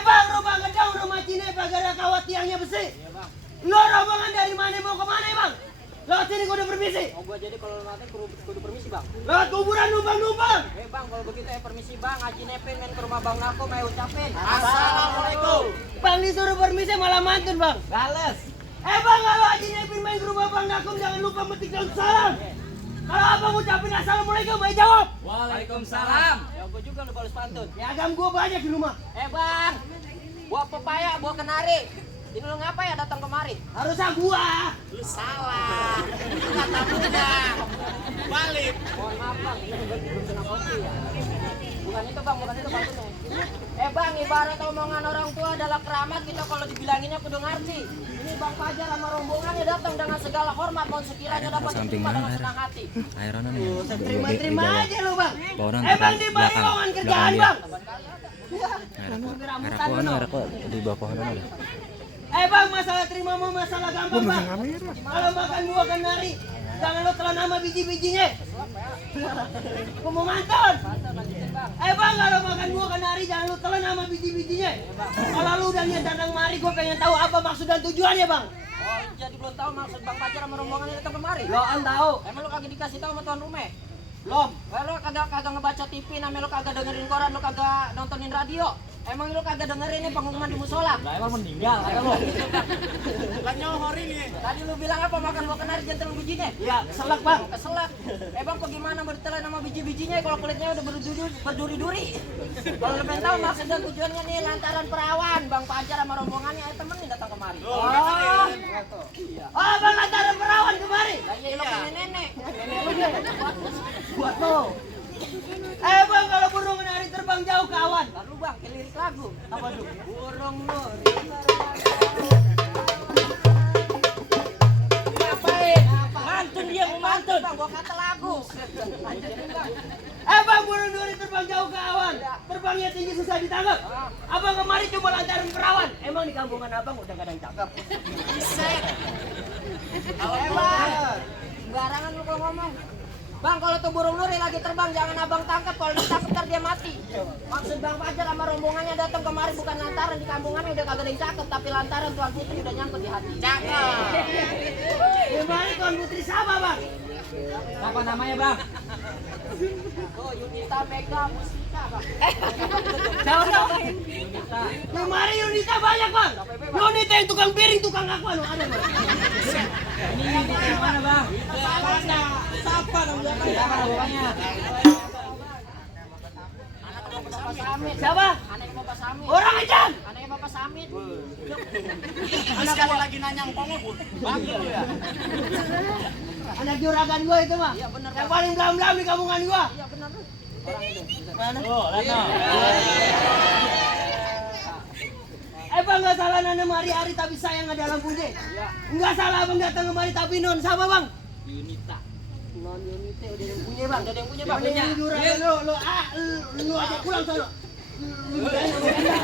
Bang, rumah ngedong rumah Cine pagara kawat tiangnya besi. Iya bang. Lo rombongan dari mana mau ke mana bang? Lewat sini kudu permisi. Oh gua jadi kalau nanti kudu permisi bang. Lewat kuburan numpang-numpang. Bang kalau begitu permisi bang. Haji Nepin main ke rumah bang Nako mau ucapin. Assalamualaikum. Bang disuruh permisi malah mantun bang. Bales. Bang kalau Haji Nepin main ke rumah bang Nako jangan lupa metik daun salam. Kalau abang ucapin assalamualaikum, ayo jawab. Waalaikumsalam. Ya gua juga lu balas pantun. Piagam gua banyak di rumah. Bang. Buah pepaya, buah kenari. Ini lu ngapa ya datang kemari? Harusnya gua. Lu salah. Itu kata muda. Balik. Mohon maaf bang, ini belum kena kopi ya. Bukan itu bang, bukan itu pantunnya. Bang, ibarat omongan orang tua adalah keramat, kita kalau dibilanginnya kudu ngerti. Ini Bang Fajar sama rombongannya datang dengan segala hormat, mohon sekiranya dapat diterima dengan senang hati. Airan nih. Terima aja lu bang. Bawaan Bang di balik lowongan kerjaan bang. Airako di bawah pohon ada. Bang, masalah terima mau masalah gampang bang. Kalau makan buah kenari, jangan lo telan nama biji-bijinya. Gua mau mantun. Bang, kalau makan buah kenari jangan lo telan nama biji-bijinya. Kalau lu udah niat datang mari, gua pengen tahu apa maksud dan tujuannya bang. Oh, jadi belum tahu maksud Bang Fajar sama rombongannya datang kemari? Lo kan tahu. Emang lu kagak dikasih tahu sama tuan rumah? Belum. Lu kagak ngebaca TV, namanya lu kagak dengerin koran, lu kagak nontonin radio. Emang lu kagak dengerin nih pengumuman di musola? Lah emang meninggal kata lu. Bukan nyohor ini. Tadi lu bilang apa makan buah kenari jangan bijinya? Iya, keselak bang. Keselak. Bang bagaimana mau ditelan sama biji-bijinya kalau kulitnya udah berduri-duri? Kalau lu pengen tahu maksud dan tujuannya nih lantaran perawan Bang Fajar sama rombongannya temen nih datang kemari. Oh, bang lantaran perawan kemari. Lah iya lu punya nenek. Buat lo. Bang, kalau burung kenari terbang jauh ke awan. Lalu bang, lirik lagu. Apa tuh? Burung nuri. Ngapain? Mantun dia mau mantun. Bang, gua kata lagu. Bang, burung nuri terbang jauh ke awan. Terbangnya tinggi susah ditangkap. Abang kemari cuma lantaran perawan. Emang di kampungan abang udah kadang cakep. Buset. Bang. Sembarangan lu kalau ngomong. Bang, kalau tuh burung nuri lagi terbang jangan abang tangkap, kalau ditangkap ntar dia mati. Maksud Bang Fajar sama rombongannya datang kemari bukan lantaran di kampungannya udah kagak ada yang cakep, tapi lantaran Tuan Putri udah nyangkut di hati. Cakep. Gimana Tuan Putri siapa bang? Apa namanya bang? Oh, Yunita Mega Mustika bang. Siapa? Kemari Yunita banyak bang. Yunita yang tukang piring, tukang apa lo ada bang? Ini Yunita yang mana bang? Siapa namanya? Anaknya Bapak Samit. Siapa? Anaknya Bapak Samit. Orang aja. Anaknya Bapak Samit. Anak sekali lagi nanya ngkongnya pun. Bangil ya. Anak juragan gua itu mah. Iya benar. Yang paling belam-belam di kampungan gua. Iya benar. Orang itu. Mana? Oh, Lana. Bang, nggak salah nana hari-hari tapi sayang ada dalam puji. Iya. Nggak salah bang datang kemari tapi non siapa bang? Yunita. Non Yunita udah yang punya bang. Udah ada yang punya bang. Yang juragan lu aja pulang sana. Lu jangan sama dia.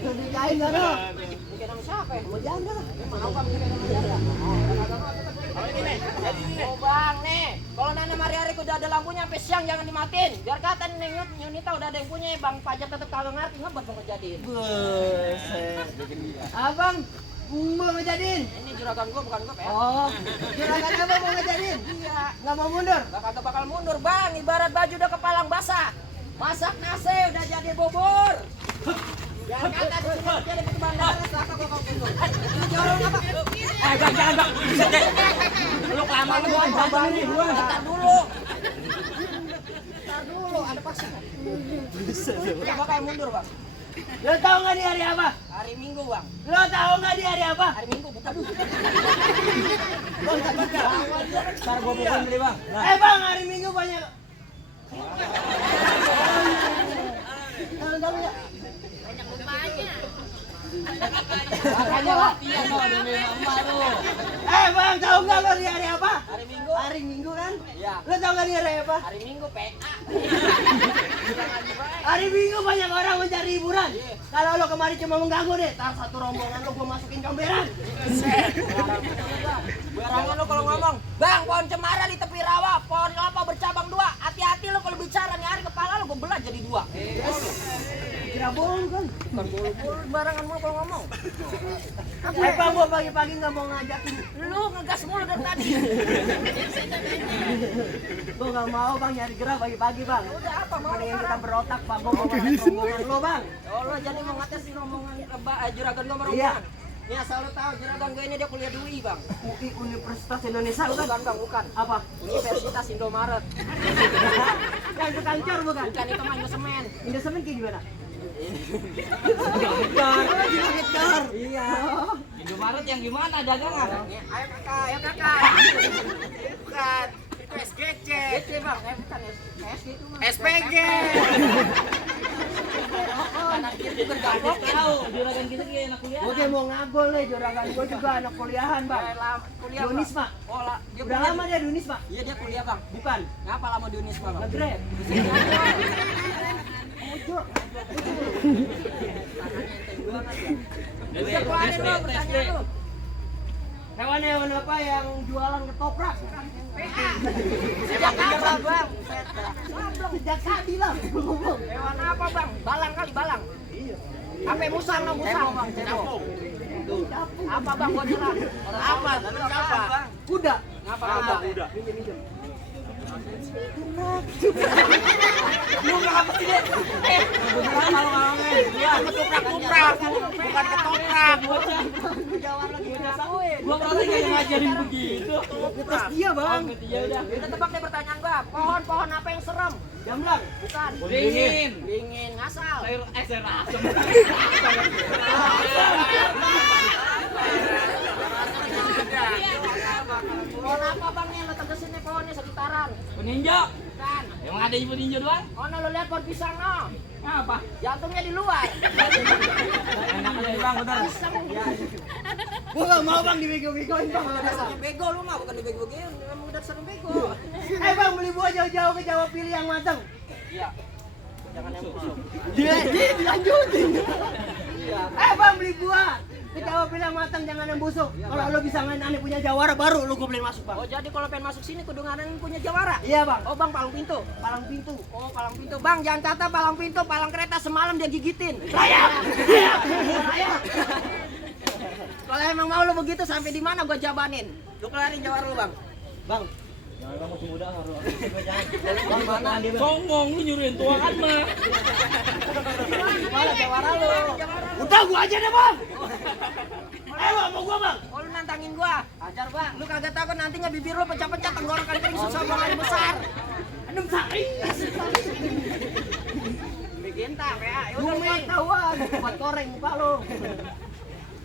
Lu Ay, ano? Bikin ng siapa ya? Mau janda. Mau bang bikin ng janda. Oh bang nih, kalau nana hari-hari udah ada lampunya sampai siang jangan dimatiin. Biar kata nih Yunita udah ada yang punya, bang Fajar tetap kagak ngerti ngebet mau ngejadiin. Buset. Abang mau ngejadiin? Ini juragan gua bukan gua ya. Oh, juragan apa mau ngejadiin? Iya. Nggak mau mundur? Kagak bakal mundur bang, ibarat baju udah kepalang basah. Masak nasi udah jadi bubur. Biar kata disuruh jadi ke bandara, selaka gua kau mundur. Ini jorong apa? Bang, jangan bang. Bisa deh. Lu kelamaan gua bang nih gua. Ntar dulu. Ntar dulu, ada paksa. Udah bakal mundur bang. Lo tahu nggak di hari apa? Hari Minggu bang. Lo tahu nggak di hari apa? Hari Minggu bukan. Ntar gua bukan beli bang. Bang, hari Minggu banyak. Tahu ya? Makanya latihan tuh demi mama lu. Bang, tahu nggak lo di hari apa? Hari Minggu. Hari Minggu kan? Iya. Lo tahu nggak di hari apa? Hari Minggu PA. Hari Minggu banyak orang mencari hiburan. Kalau lo kemari cuma mengganggu deh, tar satu rombongan lo gue masukin comberan. Barangan lu kalau ngomong, bang pohon cemara di tepi rawa, pohon kelapa bercabang dua. Hati-hati lu kalau bicara nih hari kepala lu gue belah jadi dua. Kira bohong kan? Bukan bulu-bulu barangan mulu kalau ngomong. Bang, gue pagi-pagi nggak mau ngajakin. Lu ngegas mulu dari tadi. Gue nggak mau bang nyari gerak pagi-pagi bang. Udah apa mau Mendingan kita sekarang? berotak bang, gue mau ngetes rombongan lo bang. Oh lu jadi mau ngetesin omongan juragan gue sama Iya. rombongan. Nih asal lu tahu juragan gue ini dia kuliah di UI bang. UI Universitas Indonesia bukan? Bukan bang, bukan. Apa? Universitas Indomaret. Yang tukang cor bukan? Bukan itu mah semen. Indosemen kayak gimana? Getar. Getar. Iya. Indomaret yang gimana dagangan? Ayo kakak, ayo kakak. Bukan. Itu SGC. Itu bang, bukan SG itu mah. SPG. Anak itu bergabung. Tahu juragan kita kayak anak kuliah. Gue mau ngagol nih, juragan gue juga anak kuliahan bang. Kuliah Di Unisma. Oh, dia Udah kuliah. lama dia di Unisma? Iya dia kuliah bang. Bukan. Ngapa lama di Unisma bang? Ngegrab. Ojo. Udah keluarin lo pertanyaan lo. Hewan-hewan apa yang jualan ketoprak? Sejak kapan bang? Sejak tadi lah. Ngomong. Hewan apa bang? Balang kali balang. Iya. Apa musang no musang bang? Apa bang? Gua nyerah. Apa? Apa? Kuda. Ngapa kuda? Minjem. Lu nggak apa sih deh? Kalau ngomongin, ya ketoprak-toprak, bukan ketoprak. Gua berarti nggak ngajarin begitu. Ngetes dia bang. Ya udah. Kita tebak deh pertanyaan gua. Pohon apa yang serem? Jamblang. Bukan. Dingin. Dingin ngasal. Sayur asem. Pohon apa bang nih lo tegesin nih pohonnya sekitaran? Peninjau. Bukan. Emang ada ibu ninja doang? Oh no, lo lihat pohon pisang no. Apa? Jantungnya di luar. Enak aja bang, bener. Pisang. Gue gak mau bang dibego-begoin bang. Dasarnya bego lu mah bukan dibego-begoin. Memang udah sering bego. Bang beli buah jauh-jauh ke Jawa, pilih yang matang. Iya. Jangan yang busuk. Dia dilanjutin. Iya. Bang beli buah ke Jawa, pilih yang matang, jangan yang busuk. Kalau lo bisa main aneh punya jawara baru lo gue boleh masuk bang. Oh jadi kalau pengen masuk sini kudu nganen punya jawara? Iya bang. Oh bang palang pintu. Palang pintu. Oh palang pintu. Bang jangan kata palang pintu, palang kereta semalam dia gigitin. Rayap. Rayap. Kalau emang mau lu begitu sampai di mana gua jabanin. Lu kelarin jawara lu bang. Bang. Songong lu nyuruhin tuangan mah. Mana jawara lu? Udah gua aja deh bang. Ayo mau gua bang. Oh lu nantangin gua. Ajar bang. Lu kagak takut nantinya bibir lu pecah-pecah, tenggorokan kering, susah buang besar. Aduh sakit. Bikin tak ya. Lu mau tahuan buat goreng muka lo.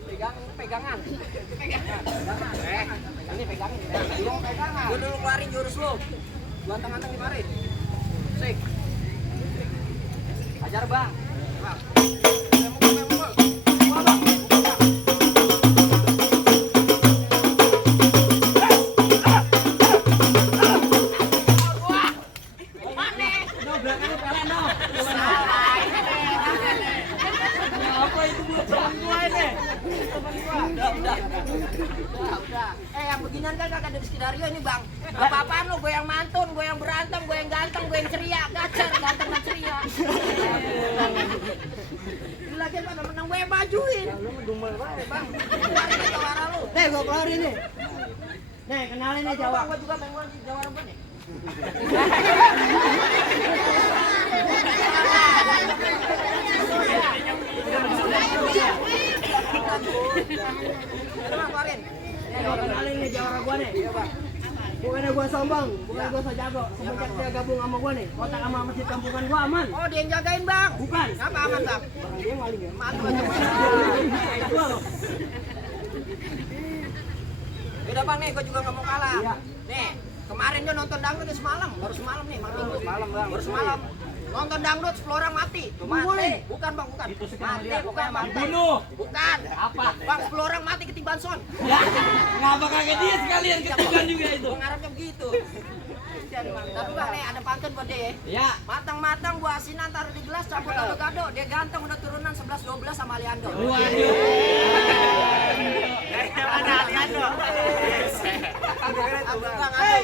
Pegangan. Ini pegangin. Pegangan. Gua dulu keluarin jurus lu. Gua anteng-anteng di mari. Sik. Ajar bang. Bang. Mukul. Gua bang. itu buat teman gua ini. Udah. Yang beginian kan kagak ada Rizky Dario ini bang. Apa-apaan lo, gue yang mantun, gue yang berantem, gue yang ganteng, gue yang ceria, gacar, ganteng dan ceria. Lagi pada menang gue yang bajuin. Lu ngedumel banget bang. Ini jawara lu. Nih, gue keluarin nih. Nih, kenalin nih Jawa. Gue juga pengen jawara gue nih. Kenalin nih Jawara gua nih. Bukannya gua sombong, bukannya gua so jago. Semenjak dia gabung sama gua nih, kotak sama masjid kampungan gua aman. Oh dia yang jagain bang? Bukan. Apa aman bang? Dia maling ya. Mantu aja bang. Udah bang nih, gue juga nggak mau kalah. Iya. Nih, kemarin dia nonton dangdut semalam, baru semalam nih, semalam bang, baru semalam. Nonton dangdut 10 orang mati. Tuh mati. Bukan bang, bukan. Mati, bukan mati. Dibunuh. Bukan. Apa? Bang 10 orang mati ketiban son. Ya, ngapa kagak dia sekalian ketiban juga itu? Gue ngarepnya begitu. Tapi bang nih ada pantun buat dia ya. Ya. Matang-matang gua asinan taruh di gelas campur gado-gado. Dia ganteng udah turunan 11-12 sama Aliando. Waduh. Mana Aliando?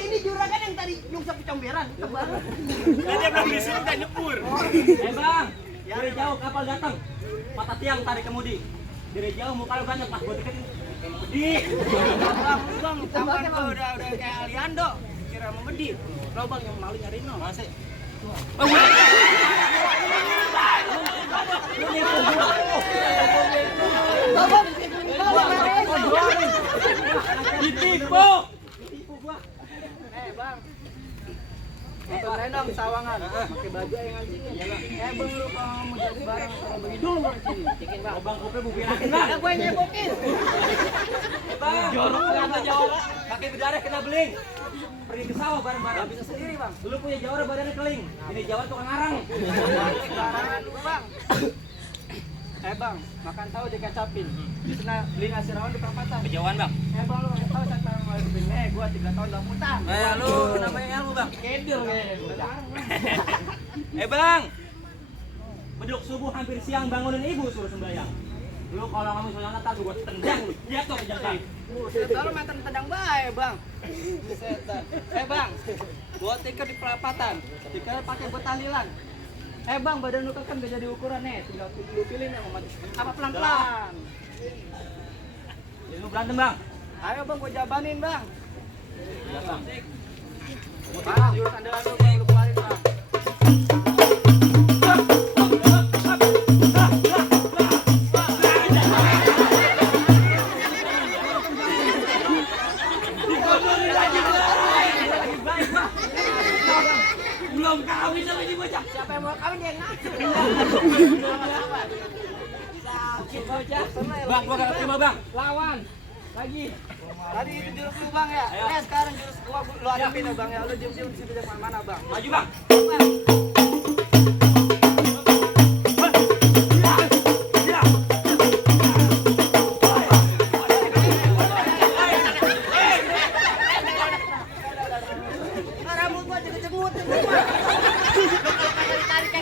Ini juragan yang tadi nyungsap di comberan. Dia belum disuruh udah nyebur. Bang, dari jauh kapal datang. Mata tiang tarik kemudi. Dari jauh muka lu banyak pas gua deketin. Pedih. Bang, tambahan gua udah kayak Aliando. Kira mau medit. Lo bang yang maling nyariin lo. Masih. Ditipu. Bang. Nonton dong Sawangan. Pakai baju yang anjingnya. Bang lu kalau mau jadi barang kalau begitu lu mau sini. Bikin bang. Bang kopi bukirakin lah. Gue nyebokin. Bang, jorok kata Jawara. Pakai berdarah kena beling. Pergi ke sawah bareng-bareng. Bisa sendiri bang. Dulu punya Jawara badannya keling. Ini Jawara tukang ngarang. Barangan lu bang. Bang, makan tahu dikecapin. Bisa beli nasi rawon di perempatan. Kejauhan bang. Bang lu tahu siapa yang mau beli? Gua 3 tahun udah mutan. Lu namanya ilmu bang. Kedil kayaknya. Bang. Beduk subuh hampir siang bangunin ibu suruh sembahyang. Lu kalau kamu sembahyang Natal gua tendang lu. Jatuh ke jangkang. Kalau makan tendang bae, Bang. Setan. Bang. Gua tikar di perapatan. Tikar pakai buat tahlilan. Bang, badan lu kan beda di ukuran nih. Tinggal lu pilih nih mau apa pelan-pelan. Jadi lu berantem bang. Ayo Bang, gua jabanin, Bang. Iya bang. Bang, jurus andalan lu Bang, lu keluarin, Bang. Belum kawin sama ini bocah. Siapa yang mau kawin dia yang ngaku. Sakit bocah. Bang, gua gak terima bang. Lawan. Lagi. Tadi itu jurus lu Bang ya. Sekarang jurus gua lu hadapin ya Bang ya. Lu diem-diem di situ jangan mana Bang. Maju bang. Rambut gua cengut-cengut.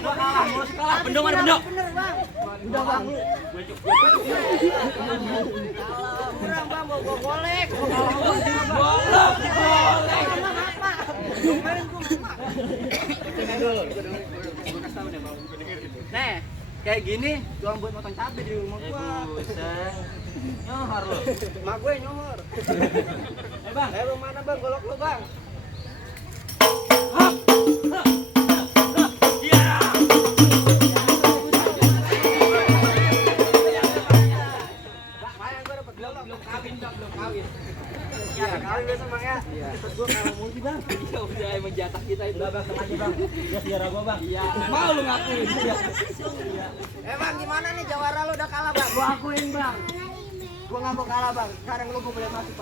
Gua kalah, mau kalah. Bendong mana bendong? Bener Bang. Udah Bang. Kurang Bang, mau gua golek. Bolok. Kemarin gua emak. Nih, kayak gini doang buat potong cabai di rumah gua. Nyohor lu. Mak gue nyohor. Bang. Bang mana Bang golok lu Bang? Belum kawin. Ya, kawin besok Bang ya. Terus gua kalah mulu sih Bang. Iya, udah emang jatah kita itu. Udah bang, sengaja bang. Ya sejarah gua bang. Iya. Mau lu ngakuin? Bang, gimana nih Jawara lu udah kalah Bang? Gua akuin Bang. Gua nggak mau kalah Bang. Sekarang lu gua boleh masuk.